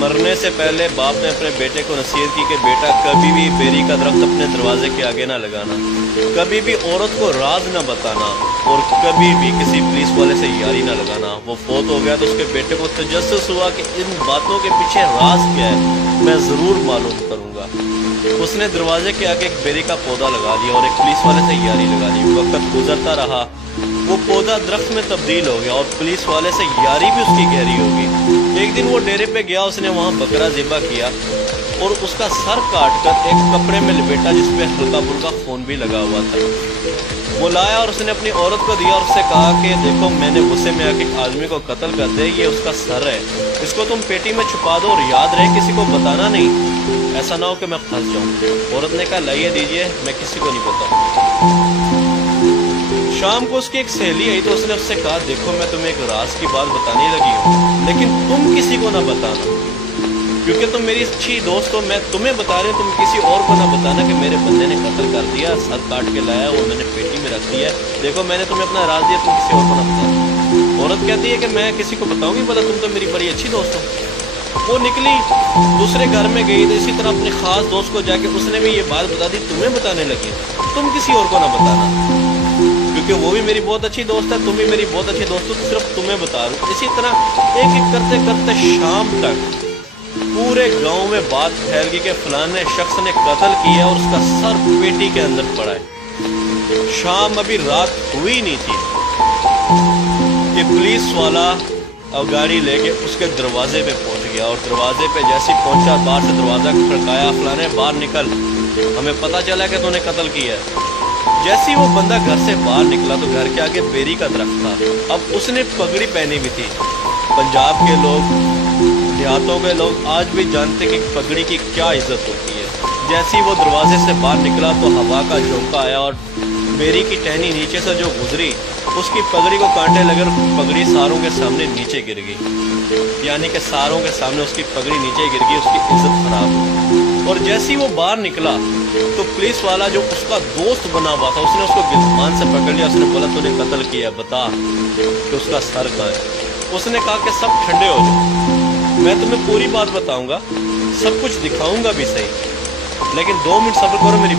मरने से पहले बाप ने अपने बेटे को नसीहत की कि बेटा कभी भी बेरी का दरख्त अपने दरवाजे के आगे ना लगाना, कभी भी औरत को राज ना बताना और कभी भी किसी पुलिस वाले से यारी ना लगाना। वो फौत हो गया तो उसके बेटे को तजस्सुस हुआ कि इन बातों के पीछे राज क्या है, मैं ज़रूर मालूम करूँगा। उसने दरवाजे के आगे एक बेरी का पौधा लगा लिया और एक पुलिस वाले से यारी लगा ली। वक्त गुजरता रहा, वो पौधा दरख्त में तब्दील हो गया और पुलिस वाले से यारी भी उसकी गहरी होगी। एक दिन वो डेरे पे गया, उसने वहाँ बकरा ज़िबा किया और उसका सर काट कर एक कपड़े में लपेटा जिसपे हल्का फुल्का खून भी लगा हुआ था। वो लाया और उसने अपनी औरत को दिया और उससे कहा कि देखो, मैंने गुस्से में आके एक आदमी को कत्ल कर दे, ये उसका सर है, इसको तुम पेटी में छुपा दो और याद रहे किसी को बताना नहीं, ऐसा ना हो कि मैं फंस जाऊँ। औरत ने कहा लाइए दीजिए, मैं किसी को नहीं बताऊँ। शाम को उसकी एक सहेली आई तो उसने उससे कहा देखो, मैं तुम्हें एक राज की बात बताने लगी हूँ, लेकिन तुम किसी को ना बताना, क्योंकि तुम मेरी अच्छी दोस्त हो। मैं तुम्हें बता रही हूँ, तुम किसी और को ना बताना कि मेरे बंदे ने कत्ल कर दिया, सर काट के लाया, वो मैंने पेटी में रख दिया। देखो, मैंने तुम्हें अपना राज दिया, तुम किसी और को ना बताना। औरत कहती है कि मैं किसी को बताऊंगी, बोला तुम तो मेरी बड़ी अच्छी दोस्त हो। वो निकली, दूसरे घर में गई तो इसी तरह अपने खास दोस्त को जाके उसने भी ये बात बता दी, तुम्हें बताने लगी, तुम किसी और को ना बताना, क्योंकि वो भी मेरी बहुत अच्छी दोस्त है, तुम भी मेरी बहुत अच्छी दोस्त हो, तो सिर्फ तुम्हें बता रहा हूँ। इसी तरह एक एक करते करते शाम तक पूरे गांव में बात फैल गई कि फलाने शख्स ने कत्ल किया और उसका सर पेटी के अंदर पड़ा है। शाम अभी रात हुई नहीं थी कि पुलिस वाला अब गाड़ी लेके उसके दरवाजे पे पहुंच गया और दरवाजे पे जैसे पहुंचा, बाहर से दरवाजा खड़काया, फलाने बाहर निकल, हमें पता चला कि तूने कत्ल किया है। जैसे ही वो बंदा घर से बाहर निकला तो घर के आगे बेरी का दरख्त था। अब उसने पगड़ी पहनी हुई थी। पंजाब के लोग, देहातों के लोग आज भी जानते कि पगड़ी की क्या इज्जत होती है। जैसे ही वो दरवाजे से बाहर निकला तो हवा का झोंका आया और बेरी की टहनी नीचे से जो गुजरी, उसकी पगड़ी को कांटे लगे और पगड़ी सारों के सामने नीचे गिर गई, यानी कि सारों के सामने उसकी पगड़ी नीचे गिर गई, उसकी इज्जत खराब हुई। और जैसे ही वो बाहर निकला तो पुलिस वाला जो उसका दोस्त बना हुआ था, उसने उसको गिरफ्तार से पकड़ लिया। उसने बोला तूने कत्ल किया, बता कि उसका सर कहाँ है। उसने कहा कि सब ठंडे हो जाओ, मैं तुम्हें पूरी बात बताऊंगा, सब कुछ दिखाऊंगा भी सही, लेकिन 2 मिनट सब्र करो, मेरी